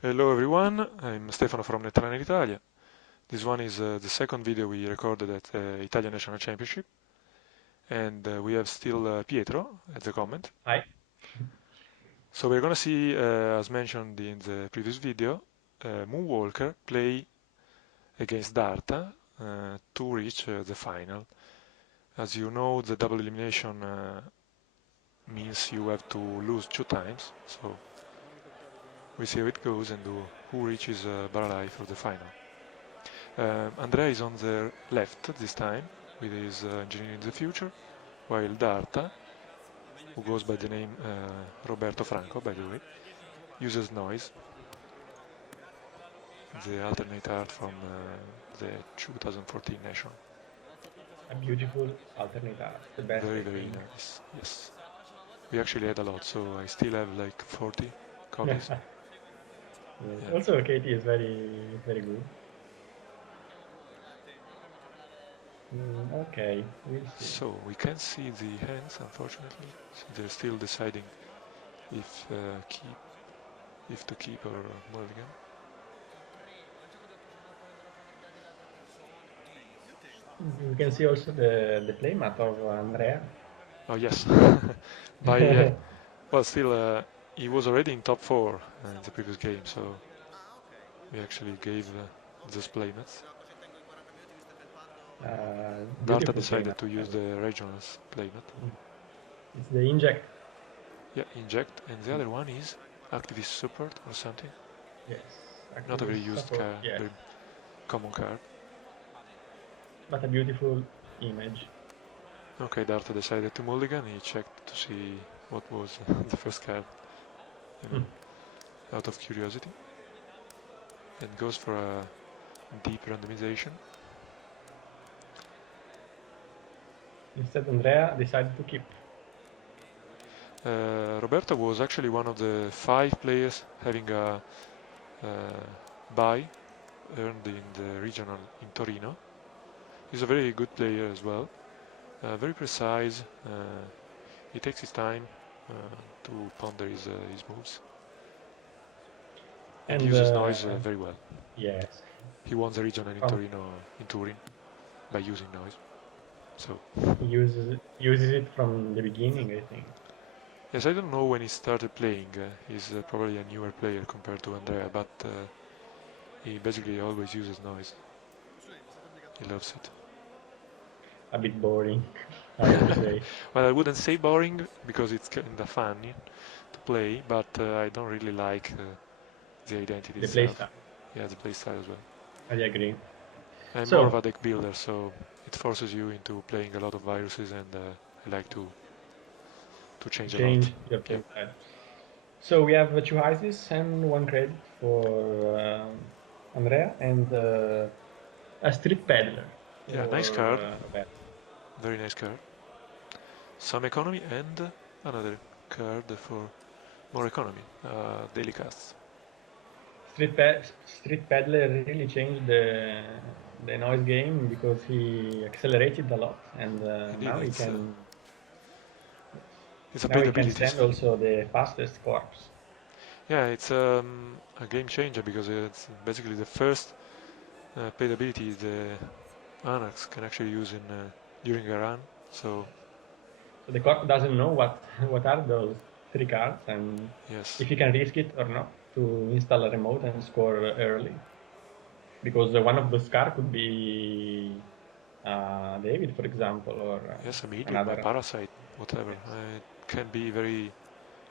Hello everyone, I'm Stefano from Netrunner Italia. This one is the second video we recorded at Italian National Championship, and we have still Pietro at the comment. Hi. So we're gonna see, as mentioned in the previous video, Moonwalker play against Darta to reach the final. As you know, the double elimination means you have to lose 2 times, so we see how it goes and who reaches Baralai for the final. Andrea is on the left this time with his Engineering the Future, while Darta, who goes by the name Roberto Franco, by the way, uses Noise, the alternate art from the 2014 National. A beautiful alternate art. The best, Very, I very think. nice, yes. We actually had a lot, so I still have like 40 copies. Yes. Yeah. Also, Katie is very good. Okay, we'll see. So we can't see the hands, unfortunately. So they're still deciding if if to keep or mulligan. We can see also the playmat of Andrea. Oh yes, by well, still he was already in top 4 in the previous game, so we actually gave those playmats. Darta Beautiful decided playmat. to use the regionals playmat. Mm. It's the inject. Yeah, inject, and the other one is activist support or something. Yes, Not a very activist used support. card, Yes, very common card. but a beautiful image. Okay, Darta decided to mulligan. He checked to see what was the first card, I mean, out of curiosity, and goes for a deep randomization. Instead, Andrea decided to keep. Roberto was actually one of the 5 players having a bye earned in the regional in Torino. He's a very good player as well, very precise. He takes his time to ponder his moves and And uses noise very well. yes, He won the regional in from Torino in Turin by using noise. So he uses it from the beginning, I think. yes, I don't know when he started playing. He's probably a newer player compared to Andrea, but he basically always uses noise. He loves it. A bit boring, I have to say. Well, I wouldn't say boring because it's kind of funny to play, but I don't really like the identity The itself. playstyle, Yeah, the playstyle as well. I agree. I'm more of So, a deck builder, so it forces you into playing a lot of viruses, and I like to to change a lot. change your Yeah, playstyle. So we have two ISIS and one credit for Andrea and a street peddler yeah, nice for card, Roberto. very nice card. Some economy and another card for more economy, daily casts. Street peddler really changed the noise game because he accelerated a lot, and Indeed, it's a now paid he can ability stand spell. also the fastest corpse. Yeah, it's a game changer because it's basically the first paid ability the Anarchs can actually use in during a run. So So the corp doesn't know what what are those three cards and yes, if he can risk it or not to install a remote and score early. Because one of those cards could be David, for example, or yes, a medium, a another. parasite, whatever. Yes. It can be very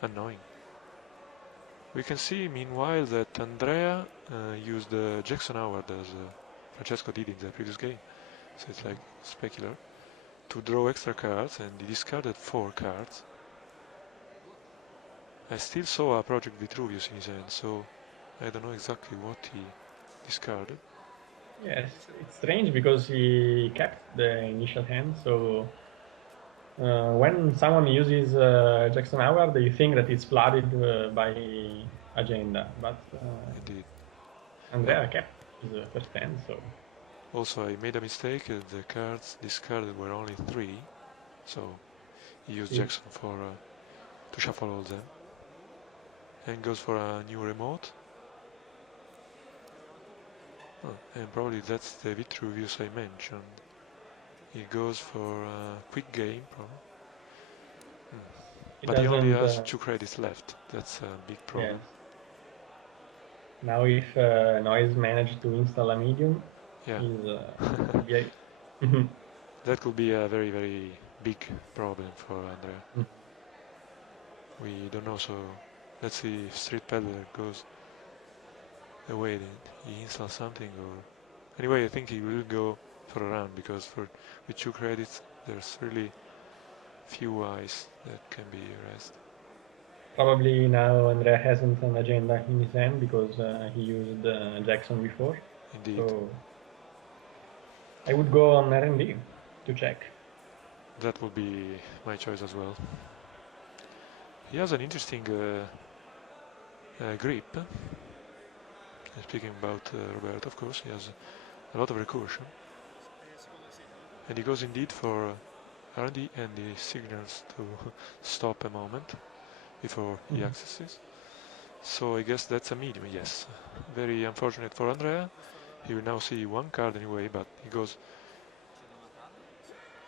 annoying. We can see meanwhile that Andrea used Jackson Howard as Francesco did in the previous game. So it's like specular to draw extra cards, and he discarded 4 cards. I still saw a Project Vitruvius in his hand, so I don't know exactly what he discarded. Yes, it's strange because he kept the initial hand. So when someone uses Jackson Howard, you think that it's flooded by agenda, but Indeed. And Andrea kept his first hand. So also, I made a mistake. The cards discarded were only 3, so he used still, Jackson for to shuffle all them. And goes for a new remote. And probably that's the Vitruvius I mentioned. He goes for a quick game, probably. It But he only doesn't. has 2 credits left. That's a big Yes. problem. Now, if Noise managed to install a medium, Yeah. is will be a Mhm. That could be a very, very big problem for Andrea. Mhm. We don't know, so let's see if Street Peddler goes away, he installs something, or anyway, I think he will go for a run because with 2 credits, there's really few eyes that can be erased. Probably now Andrea hasn't an agenda in his hand because he used Jackson before. Indeed, So I would go on R&D to check. that will be my choice as well. He has an interesting grip. Speaking about Roberto, of course, he has a lot of recursion, and he goes indeed for R&D, and he signals to stop a moment before he Mhm. accesses. So I guess that's a medium, yes. Very unfortunate for Andrea. He will now see one card anyway, but he goes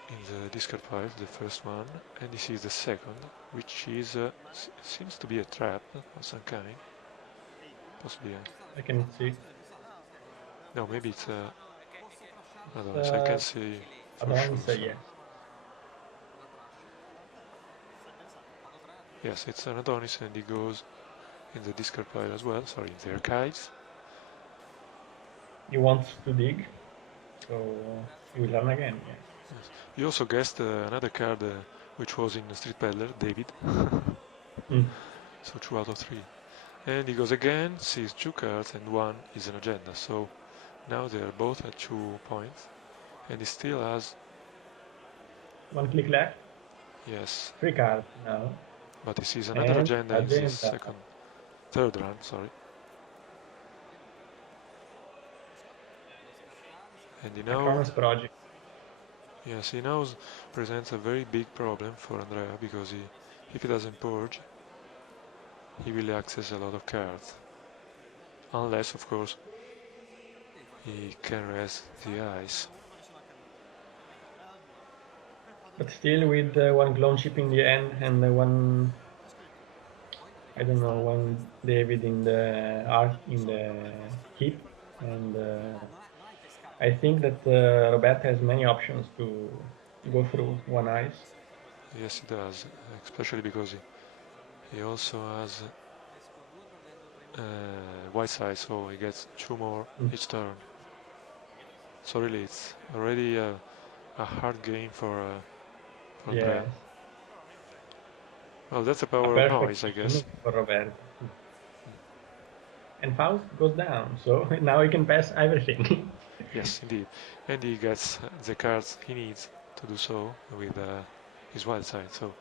in the discard pile, the first one, and he sees the second, which is seems to be a trap of some kind. Possibly a, I can see. no, maybe it's a It's Adonis. I can't say for sure, Adonis, sorry. yes. Yes, it's an Adonis, and he goes in the discard pile as well. Sorry, in the archives. He wants to dig, so he will run again, yes. Yes. He also guessed another card which was in Street Peddler, David. Mm. So 2 out of 3. And he goes again, sees 2 cards, and one is an agenda. So now they are both at 2 points, and he still has, One click left, yes, 3 cards now, but he sees another and agenda in this agenda. third run, sorry. And he knows, Acronis project. yes, he knows presents a very big problem for Andrea because if he doesn't purge, he will access a lot of cards. Unless, of course, he can rest the ice. But still with one clone chip in the end and one, I don't know, one David in the art in the heap. And I think that Robert has many options to go through one ice. Yes, he does, especially because he also has white side, so he gets 2 more Mm. each turn. So really, it's already a hard game for Andrea. Yes, Well, that's the a power of perfect noise, I guess. team for Roberto. And Faust goes down, so now he can pass everything. Yes, indeed. And he gets the cards he needs to do so with his wild side. So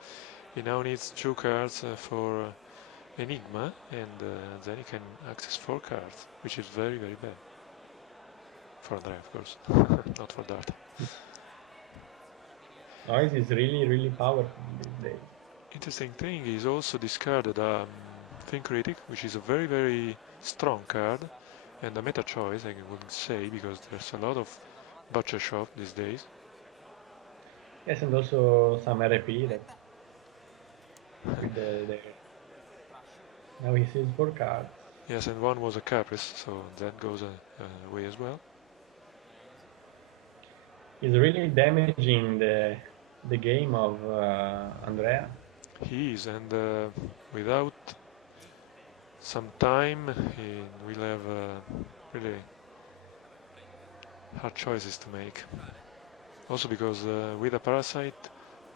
he now needs 2 cards for Enigma, and then he can access 4 cards, which is very, very bad. For Andrea, of course, not for Dart. Noise is really, really powerful these days. Interesting thing is also discarded Think Critic, which is a very, very strong card, and a meta choice, I would say, because there's a lot of butcher shop these days. Yes, and also some RP that with the now he sees 4 cards. Yes, and one was a Caprice, so that goes away as well. He's really damaging the game of Andrea. He is, and without some time, he will have really hard choices to make. Also because with a Parasite,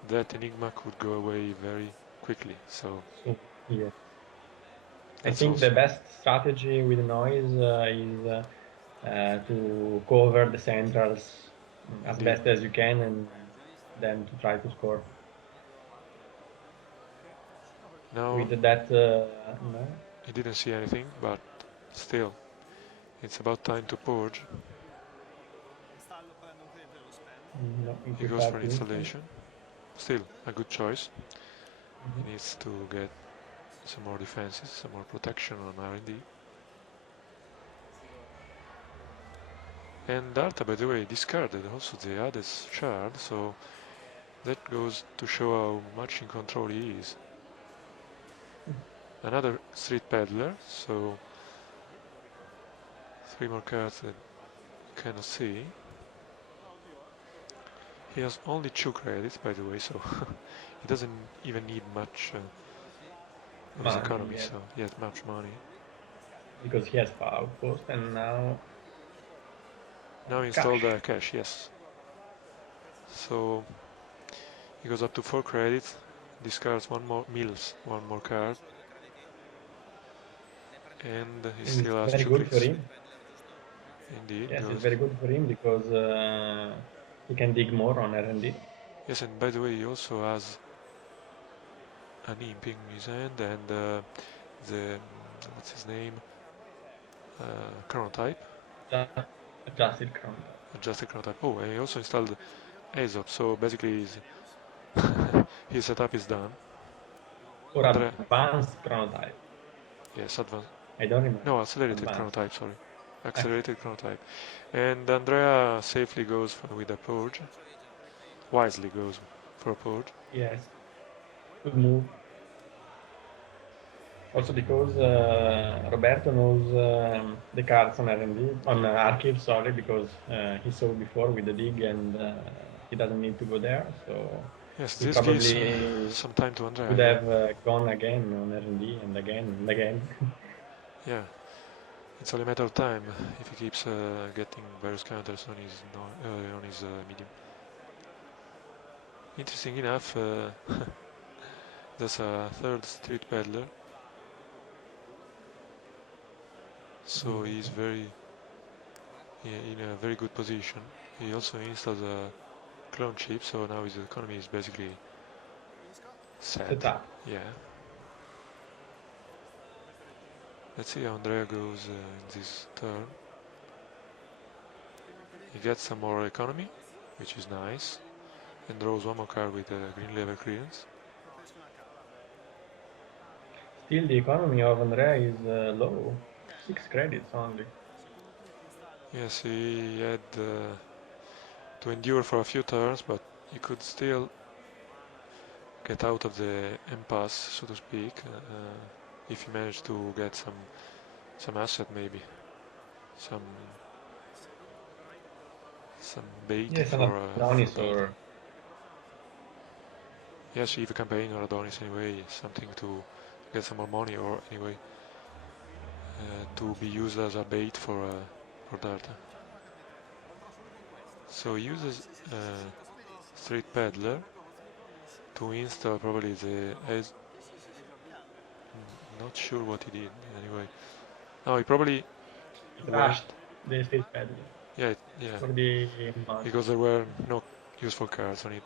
that Enigma could go away very quickly, so So yeah, I that's think the also best strategy with noise is to cover the centrals as indeed. best as you can, and then to try to score Now, with that. No, he didn't see anything, but still, it's about time to purge. no, he He goes for preferred an to install. installation. Still, a good choice. Mhm. He needs to get some more defenses, some more protection on R&D. And Darta, by the way, discarded also the Hades shard, so that goes to show how much in control he is. Another street peddler, so 3 more cards that you cannot see. He has only 2 credits, by the way, so he doesn't even need much of his Money economy, yet, so he has much money. because he has outpost and now Now install cash. the cash, yes. So he goes up to 4 credits, discards one more, mills one more card, and he And it's still has very 2 good for clicks. him. Indeed, Yes, it's goes. very good for him because he can dig more on R&D. Yes, and by the way, he also has an imp in his hand and the what's his name? Chronotype, Just adjusted counter. adjusted chronotype. Oh, and he also installed Aesop, so basically his setup is done. Or Andrea, advanced chronotype. yes, advanced. I don't remember. No, accelerated Advanced. chronotype. Sorry, Excellent. accelerated chronotype. And Andrea safely goes with a purge. Wisely goes for a purge. Yes. Good move. Also because Roberto knows the cards on R&D, on Archive, sorry, because he saw before with the dig and he doesn't need to go there. So Yes, he this gives probably some time to Andrea. would Yeah, have gone again on R&D and again and again. yeah. It's only a matter of time if he keeps getting various counters on his medium. Interesting enough, there's a third street peddler, so he's in a very good position. He also installs a clone chip, so now his economy is basically set. Set up. Yeah. Let's see how Andrea goes in this turn. He gets some more economy, which is nice, and draws one more card with green level clearance. Still, the economy of Andrea is low. 6 credits only. Yes, he had to endure for a few turns, but he could still get out of the impasse, so to speak, if he managed to get some asset, maybe some bait Yes, and for Adonis Darta. or Yes, either campaign or Adonis anyway, something to get some more money, or anyway to be used as a bait for Darta. So he uses Street Peddler to install probably the not sure what he did anyway. No, he probably Rush, went. the state peddler Yeah, yeah, for the money. because there were no useful cards on it.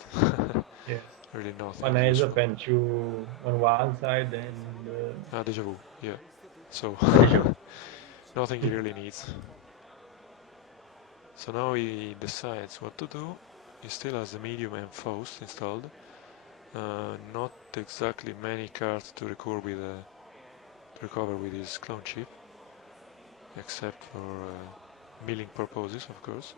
Yes. Really nothing One Aesop useful. and two on one side and Ah, deja vu, yeah. So, deja vu. nothing he really needs. So now he decides what to do. He still has the medium and Faust installed. Not exactly many cards to recover with his clone chip, except for milling purposes, of course.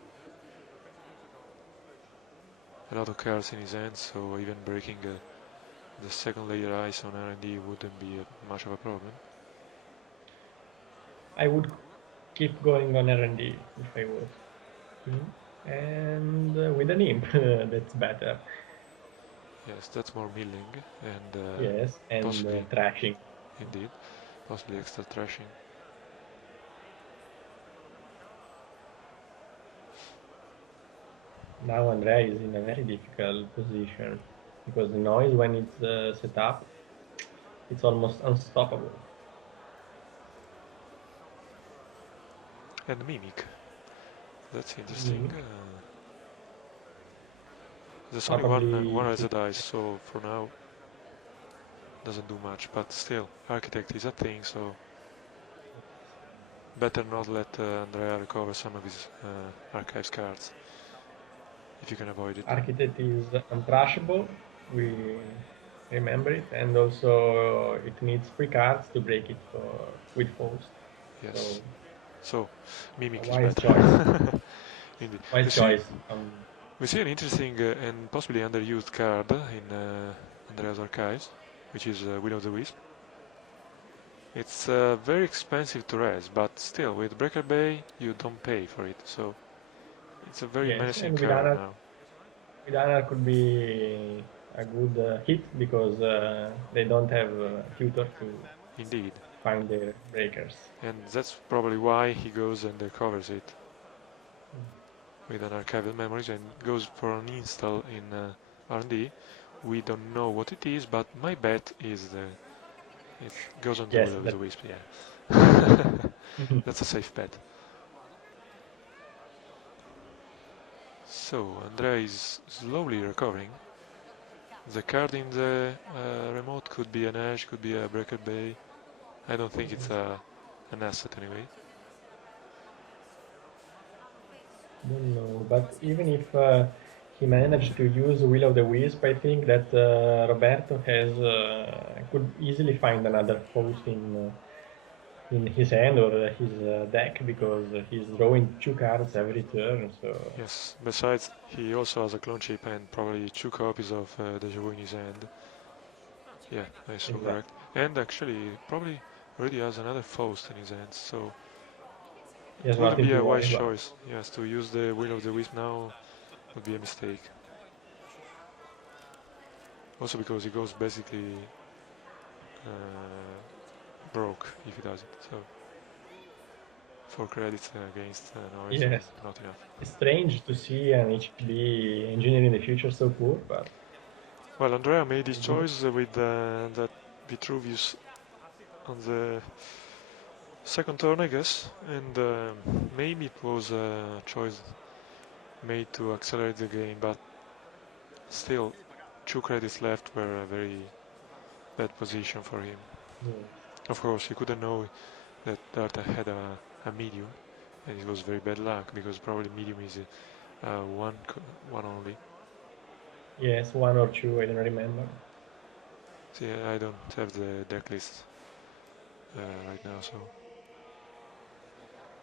A lot of cards in his hand, so even breaking the second layer ice on R&D wouldn't be much of a problem. I would keep going on R&D if I was him. And with an imp, that's better. Yes, that's more milling and Yes, and possibly, trashing. indeed, possibly extra thrashing. Now Andrea is in a very difficult position because the noise when it's set up, it's almost unstoppable. And mimic, that's interesting. Mimic, There's only one probably reset dice, so for now doesn't do much, but still, Architect is a thing, so better not let Andrea recover some of his archives cards, if you can avoid it. Architect is untrashable. We remember it, and also it needs 3 cards to break it for with Faust. Yes, So so a Mimic is wise choice. better. Indeed. Wise choice. We see an interesting and possibly underused card in Andrea's archives, which is Will of the Wisp. It's very expensive to res, but still, with Breaker Bay, you don't pay for it, so it's a very Yes, menacing and card now. with Anar could be a good hit because they don't have tutor to Indeed. find their breakers. And that's probably why he goes and covers it Mm. with an archival memories and goes for an install in R&D. We don't know what it is, but my bet is it goes on the Yes, Will of that. the Wisp, yeah. That's a safe bet. So, Andrea is slowly recovering. The card in the remote could be an Edge, could be a Breaker Bay. I don't think it's an asset anyway. Don't know, but even if he managed to use Will of the Wisp, I think that Roberto has could easily find another host in his hand or his deck because he's drawing two cards every turn. So Yes, besides, he also has a clone chip and probably two copies of Deja Vu in his hand. Yeah, that's so exactly. correct. And actually, probably already has another Faust in his hand, so He it has wouldn't nothing be to a wise worry about. choice. Yes, to use the Will of the Wisp now would be a mistake. Also because he goes basically broke if he does it. So 4 credits against noise, Yes, not enough. it's strange to see an HB engineer in the future so poor, but Well, Andrea made his I do. choice with that Vitruvius on the second turn, I guess, and maybe it was a choice made to accelerate the game, but still, 2 credits left were a very bad position for him. Yes. Of course, he couldn't know that Darta had a medium, and it was very bad luck because probably medium is one only. Yes, one or two, I don't remember. See, I don't have the deck list right now, so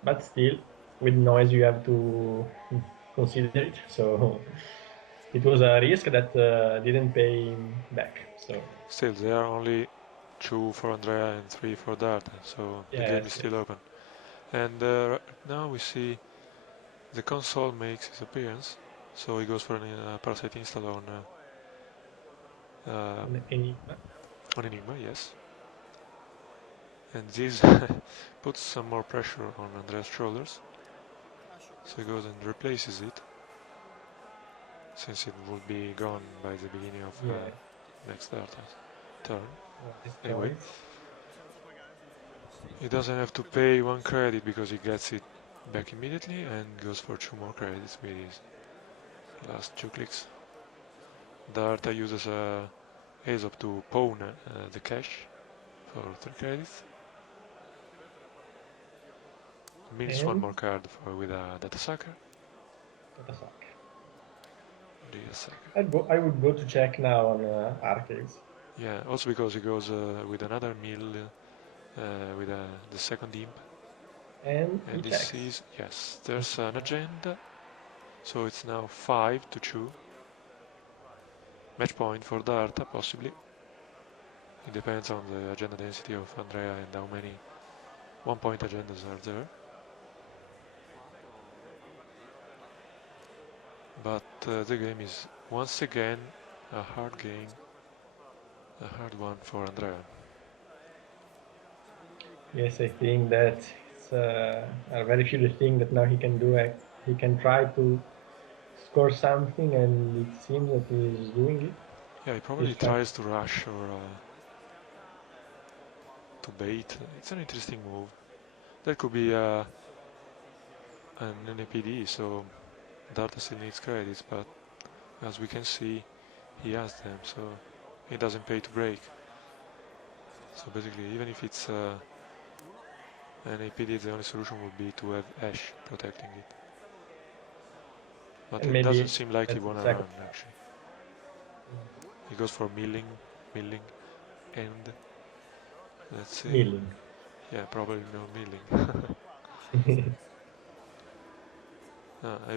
But still, with noise, you have to consider it. So it was a risk that didn't pay him back. So still there are only 2 for Andrea and 3 for Darta, so the game is yes, still yes. open. And now we see the console makes his appearance, so he goes for a parasite install Enigma. on Enigma, yes. And this puts some more pressure on Andrea's shoulders, so he goes and replaces it, since it will be gone by the beginning of Yeah, next turn. wise Anyway, choice. he doesn't have to pay 1 credit because he gets it back immediately and goes for 2 more credits with his last 2 clicks. Darta uses a Aesop to pawn the cash for 3 credits. Means one And more card with a data sucker. Tatasaka. Data sucker. I would go to check now on archives. Yeah, also because he goes with another mill with the second imp. And And he this checks. is, yes, there's an agenda. So it's now 5 to 2. Match point for Darta, possibly. It depends on the agenda density of Andrea and how many 1-point agendas are there. But the game is once again a hard game, a hard one for Andrea. Yes, I think that it's a very few thing that now he can do. He can try to score something, and it seems that he's doing it. Yeah, he He's probably trying. tries to rush or to bait. It's an interesting move. That could be an NAPD, so Darta still needs credits, but as we can see, he has them, so it doesn't pay to break. So basically, even if it's an APD, the only solution would be to have Ash protecting it. But And it doesn't maybe seem like he that's the wanna second run, card. actually. He goes for milling, and let's see. Milling. Yeah, probably no milling. I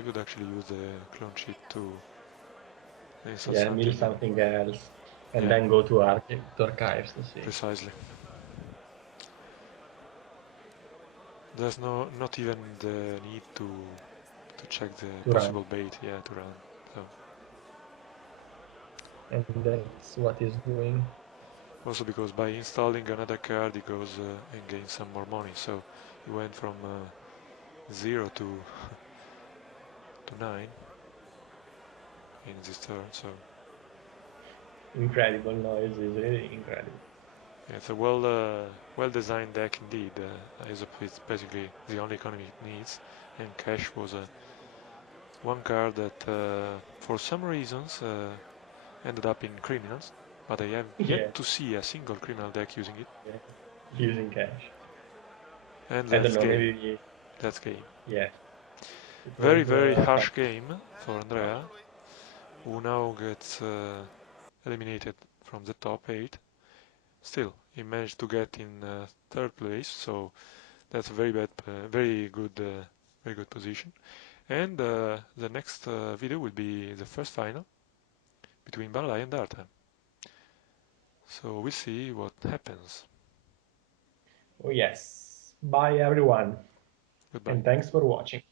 would actually use the clone cheat to install Yeah, mill something. something else, and Yeah, then go to archives to see. precisely. There's not even the need to check the To run. possible bait. Yeah, to run. So And that's what is doing. also because by installing another card, he goes and gains some more money. So he went from 0 to 9 in this turn. So Incredible noise is really incredible. yeah, it's a well designed deck indeed. It's basically the only economy it needs, and cash was one card that for some reasons ended up in criminals, but I have yet Yeah, to see a single criminal deck using it. yeah. Using cash. And I don't that's know, game. maybe, That's game. yeah, it Very was very fun. harsh game for Andrea, who now gets eliminated from the top 8. Still, he managed to get in third place, so that's a very good position. And the next video will be the first final between Barlai and Darta. So we'll see what happens. Oh, yes. Bye, everyone. Goodbye. And thanks for watching.